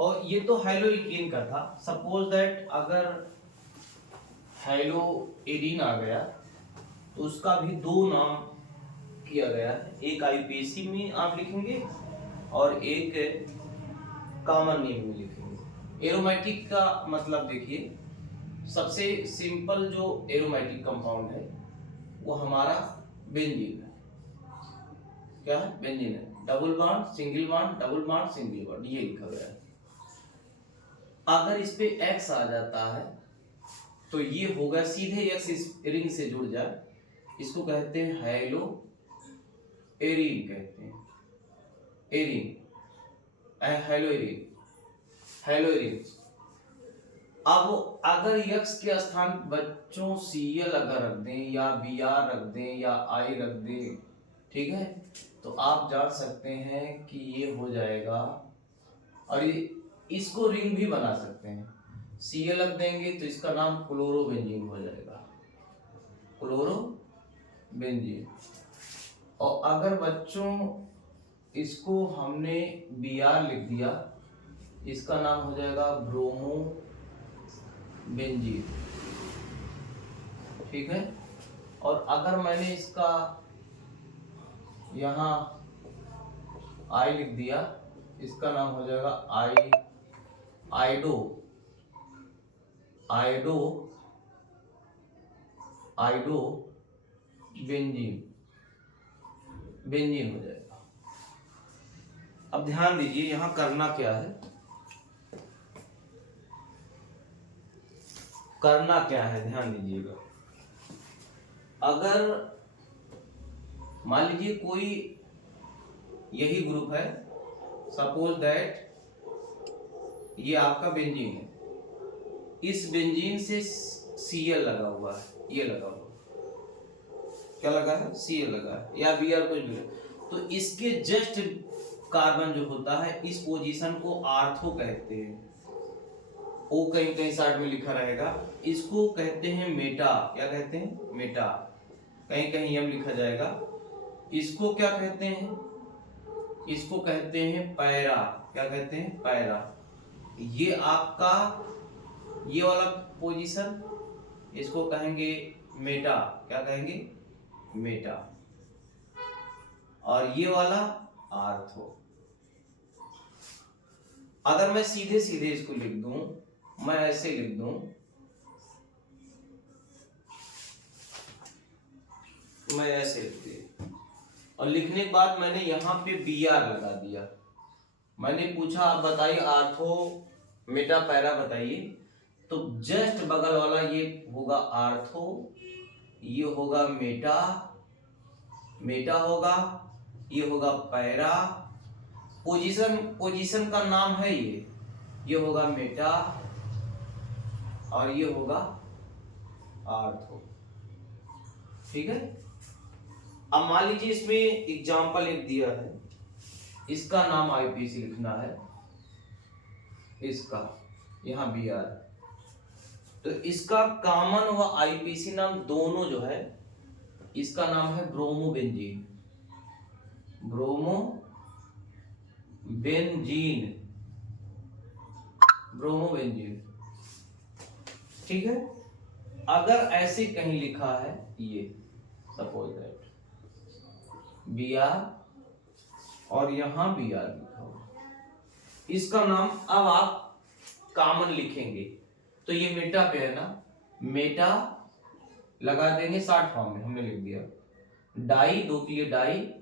और ये तो हेलोइकिन का था। सपोज दैट अगर हेलो एरिन आ गया तो उसका भी दो नाम किया गया है, एक आईपीसी में आप लिखेंगे और एक कॉमन नेम में लिखेंगे। एरोमेटिक का मतलब देखिए, सबसे सिंपल जो एरोमेटिक कंपाउंड है वो हमारा बेंजीन है। क्या है? बेंजीन है। Double bond, single bond, double bond, single bond, ये लिखा गया है। अगर इस पे एक्स आ जाता है तो ये होगा सीधे एक्स इस रिंग से जुड़ जाए, इसको कहते हैं हेलो एरीन, कहते हैं arene, hello arene, hello arene. अब अगर यक्स के स्थान बच्चों सीएल अगर रख दें या बी आर रख दें या आई रख दें, ठीक है, तो आप जान सकते हैं कि ये हो जाएगा। और इसको रिंग भी बना सकते हैं, सीएल रख देंगे तो इसका नाम क्लोरोबेंजीन हो जाएगा, क्लोरोबेंजीन। और अगर बच्चों इसको हमने बी आर लिख दिया, इसका नाम हो जाएगा ब्रोमो बेंजीन, ठीक है। और अगर मैंने इसका यहाँ आई लिख दिया, इसका नाम हो जाएगा आइडो आइडो आइडो बेंजीन, बेंजीन हो जाएगा। अब ध्यान दीजिए यहां करना क्या है, करना क्या है, ध्यान दीजिएगा। अगर मान लीजिए कोई यही ग्रुप है, सपोज दैट ये आपका बेंजीन है, इस बेंजीन से सीएल लगा हुआ है, ये लगा हुआ क्या लगा है, सीएल लगा है या बीआर कुछ भी, तो इसके जस्ट कार्बन जो होता है इस पोजीशन को आर्थो कहते हैं। ओ कहीं कहीं साइड में लिखा रहेगा, इसको कहते हैं मेटा, क्या कहते हैं, मेटा, कहीं कहीं एम लिखा जाएगा। इसको क्या कहते हैं, इसको कहते हैं पैरा, क्या कहते हैं, पैरा। ये आपका ये वाला पोजीशन, इसको कहेंगे मेटा, क्या कहेंगे, मेटा। और ये वाला आर्थो। अगर मैं सीधे सीधे इसको लिख दूं, मैं ऐसे लिख दूं, मैं ऐसे लिख दिया और लिखने के बाद मैंने यहां पे बी आर लगा दिया। मैंने पूछा आप बताइए आर्थो मेटा पैरा बताइए, तो जस्ट बगल वाला ये होगा आर्थो, ये होगा मेटा, मेटा होगा, ये होगा पैरा, पोजीशन, पोजीशन का नाम है ये होगा मेटा और ये होगा आर्थो, ठीक है। अब मान लीजिए इसमें एग्जाम्पल एक दिया है, इसका नाम आईपीसी लिखना है, इसका यहां बी आर, तो इसका कॉमन व आईपीसी नाम दोनों जो है, इसका नाम है ब्रोमोबेंजीन, ब्रोमोबेंजीन, ब्रोमोबेंजीन, ठीक है। अगर ऐसे कहीं लिखा है ये, सपोज दैट बी आर और यहां बी आर लिखा हुआ, इसका नाम अब आप कॉमन लिखेंगे तो ये मेटा पे है ना, मेटा लगा देंगे शॉर्ट फॉर्म में, हमने लिख दिया डाई, दो के लिए di,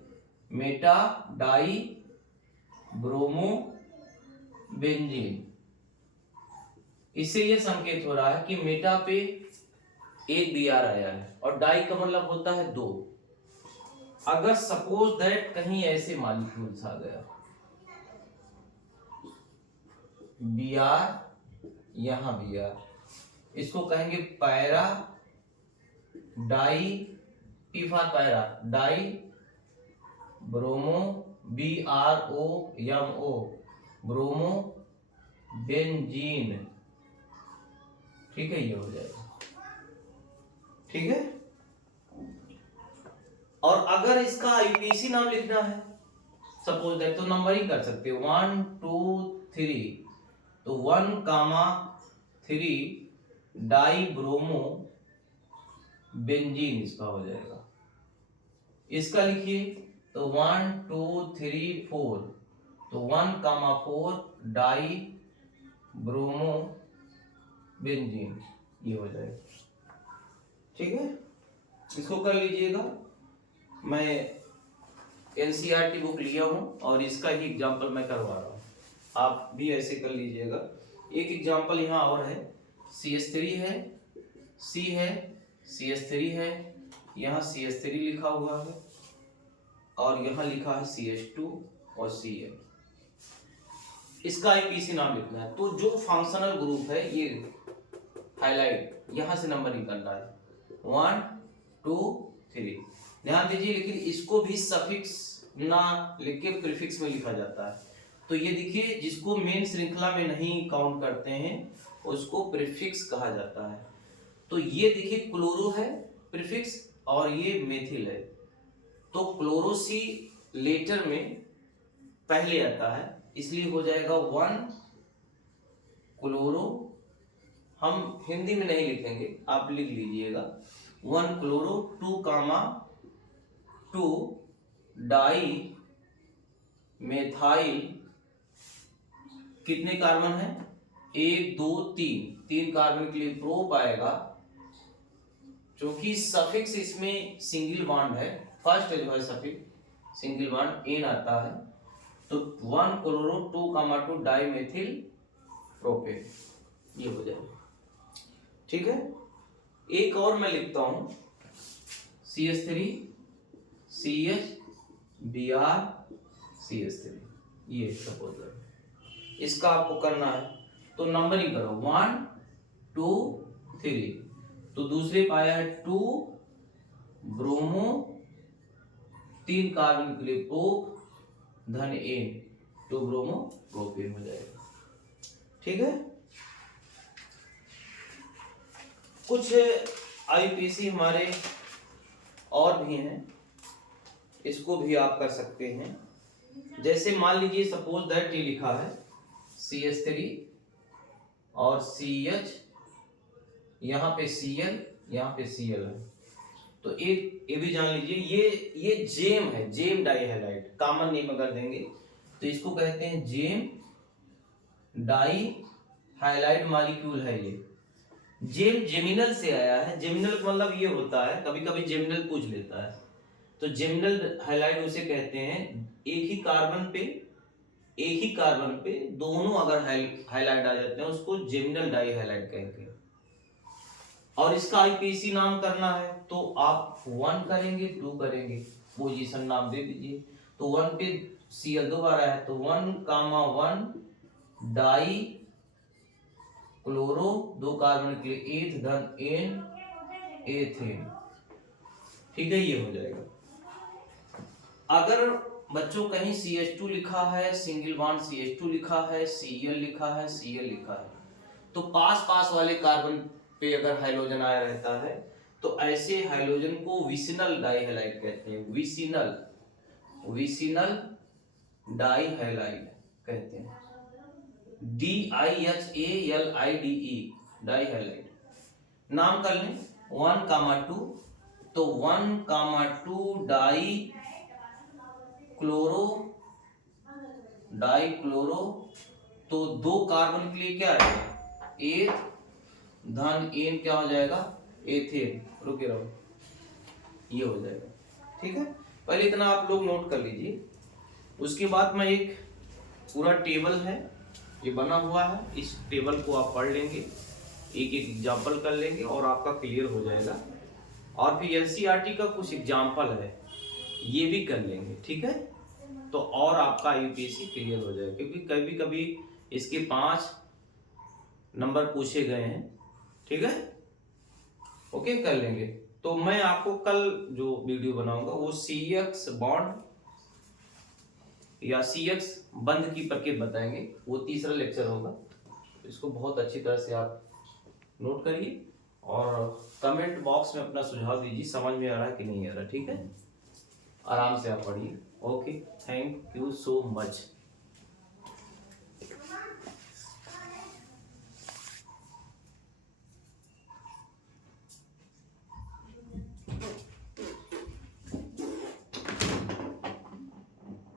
meta di bromo benzene. इससे यह संकेत हो रहा है कि मेटा पे एक बी आर आया है और डाई का मतलब होता है दो। अगर सपोज दैट कहीं ऐसे मॉलिक्यूल्स आ गया, बी आर यहां बी आर, इसको कहेंगे para di, P for para di bromo, B R O M O, bromo benzene, ठीक है, ये हो जाएगा, ठीक है। और अगर इसका आईपीसी नाम लिखना है सपोज दैट, तो नंबरिंग कर सकते हो 1 2 3, तो 1,3 डाई ब्रोमो बेंजीन इसका हो जाएगा। इसका लिखिए तो 1 2 3 4, तो 1,4 डाई ब्रोमो बेंजीन ये हो जाएगा। ठीक है, इसको कर लीजिएगा। मैं एनसीईआरटी बुक लिया हूं और इसका ही एग्जांपल मैं करवा रहा हूं, आप भी ऐसे कर लीजिएगा। एक एग्जांपल यहाँ और है, CH3 है, C है, CH3 है, यहाँ CH3 लिखा हुआ है और यहाँ लिखा है CH2 और Cl। इसका आईपीसी नाम लिखना है। तो जो फंक्शनल ग्रुप है ये हाईलाइट यहाँ से नंबर निकलना है 1 2 3। ध्यान दीजिए, लेकिन इसको भी सफिक्स ना लिख के प्रीफिक्स में लिखा जाता है। तो ये देखिए, जिसको मेन श्रृंखला में नहीं काउंट करते हैं उसको प्रीफिक्स कहा जाता है। तो ये देखिए क्लोरो है प्रीफिक्स और ये मेथिल है। तो क्लोरो सी लेटर में पहले आता है, इसलिए हो जाएगा 1 क्लोरो। हम हिंदी में नहीं लिखेंगे, आप लिख लीजिएगा 1 क्लोरो 2,2 डाई मेथाइल। कितने कार्बन है? 1 2 3 कार्बन के लिए प्रोप आएगा। क्योंकि सफिक्स इसमें सिंगल बॉन्ड है, फर्स्ट जो है सफिक्स सिंगल बॉन्ड एन आता है, तो 1 क्लोरो 2,2 डाई मेथिल प्रोपेन ये हो जाएगा। ठीक है, एक और मैं लिखता हूं CH3 CH Br CH3 ये सपोज करो। इसका आपको करना है तो नंबरिंग करो 1 2 3। तो दूसरे पाया है 2 ब्रोमो 3 कार्बन के लिए प्रोप धन एन 2 ब्रोमो प्रोपेन हो जाएगा। ठीक है, कुछ आईपीसी हमारे और भी हैं, इसको भी आप कर सकते हैं। जैसे मान लीजिए सपोज दैट ये लिखा है CH3 और CH, यहाँ पे Cl, यहाँ पे Cl है। तो एक ये भी जान लीजिए, ये जेम है, gem di halide, common name अगर देंगे तो इसको कहते हैं जेम डाई हाइलाइट मॉलिक्यूल है। ये जेम जेमिनल से आया है। जेमिनल का मतलब ये होता है, कभी कभी जेमिनल पूछ लेता है, तो जेमिनल हाइलाइट उसे कहते हैं एक ही कार्बन पे दोनों अगर हाइलाइट आ जाते हैं उसको जेमिनल डाई हाइलाइट कहेंगे। और इसका आईपीसी नाम करना है तो आप 1 करेंगे 2 करेंगे, पोजीशन नाम दे दीजिए। तो 1 पे Cl दोबारा है तो 1,1 डाई क्लोरो 2 कार्बन के लिए एथ धन एन एथेन। ठीक है, ये हो जाएगा। अगर बच्चों कहीं CH2 लिखा है, सिंगल बॉन्ड CH2 लिखा है, Cl लिखा है, Cl लिखा है, तो पास पास वाले कार्बन पे अगर हाइड्रोजन आया रहता है तो ऐसे हाइड्रोजन को विसिनल डाई हैलाइड कहते हैं। विसिनल डाई हैलाइड कहते हैं, DIHALIDE डाई हैलाइड। नाम कर लें 1,2, तो 1,2 डाई क्लोरो तो 2 कार्बन के लिए क्या आएगा एथ धन एन क्या हो जाएगा एथेन। रुके रहो, ये हो जाएगा। ठीक है, पहले इतना आप लोग नोट कर लीजिए। उसके बाद में एक पूरा टेबल है ये बना हुआ है, इस टेबल को आप पढ़ लेंगे, एक एक एग्जाम्पल कर लेंगे और आपका क्लियर हो जाएगा। और फिर एनसीईआरटी का कुछ एग्जाम्पल है ये भी कर लेंगे। ठीक है, तो और आपका यूपीएससी क्लियर हो जाएगा, क्योंकि कभी कभी इसके 5 नंबर पूछे गए हैं। ठीक है, ओके कर लेंगे। तो मैं आपको कल जो वीडियो बनाऊंगा वो CX बॉन्ड या CX बंद की प्रक्रिया बताएंगे, वो तीसरा लेक्चर होगा। इसको बहुत अच्छी तरह से आप नोट करिए और कमेंट बॉक्स में अपना सुझाव दीजिए, समझ में आ रहा है कि नहीं आ रहा। ठीक है, आराम से आप पढ़िए। Okay, thank you so much.